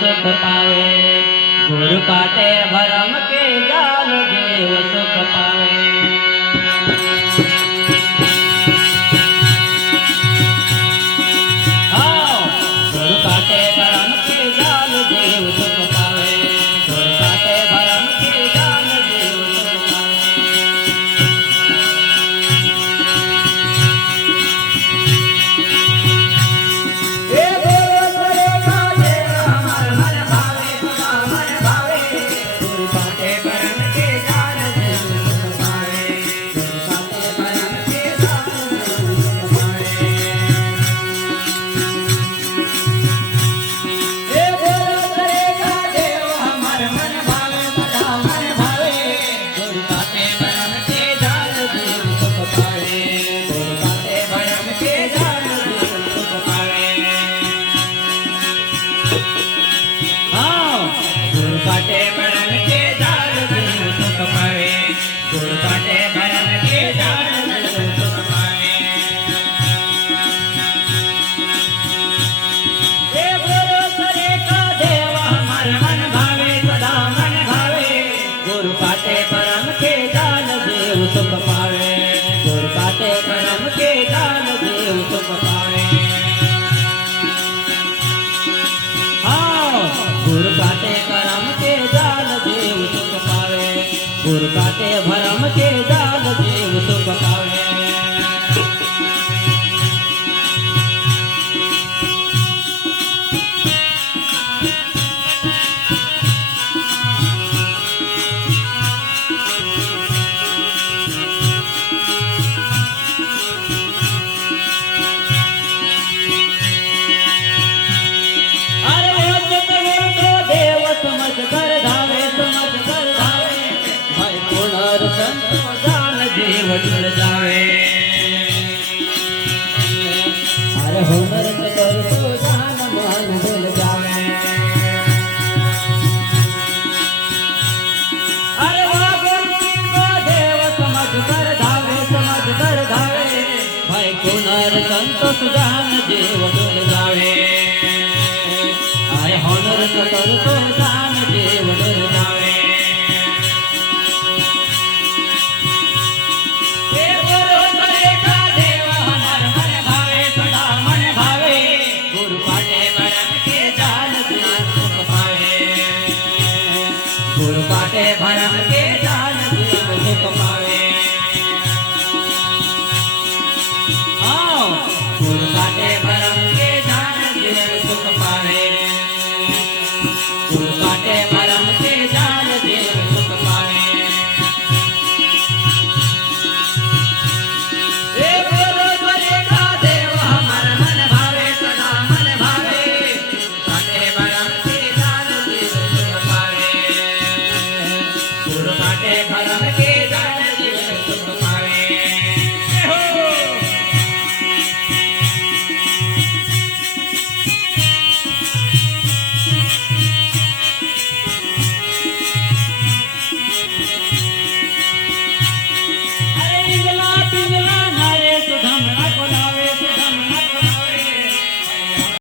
सुख पावे। गुरु काटे भरम के जाल देव सुख पावे। हाँ, गुरु काटे भरम के जाल देव सुख पावे। गुरु काटे भरम के जाल देव सुख काटे भरम के जाल देव सुख पावे। गुरु काटे भरम के जाल देव सुख पावे। हे गुरु सरे का देव हमार मन भावे सदा मन भावे। गुरु काटे भरम के जाल देव सुख पावे। गुरु काटे भरम के जाल देव सुख पावे। गुरु काटे भरम के जाल देव सुख पावे। गुरु काटे भरम के जाल देव सुख पावे। संत जान देव जुड़ जावे। अरे हुनर कर तो जान मन भूल जावे। अरे देव समझ कर धावे समझ कर धावे। भाई हुनर संत जान देव जुड़ जावे। अरे हुनर कर तो जान देव जुड़ जावे। गुरु काटे भरम के जाल देव सुख पावे। हाँ, गुरु काटे भरम के जाल देव सुख पावे। गुरु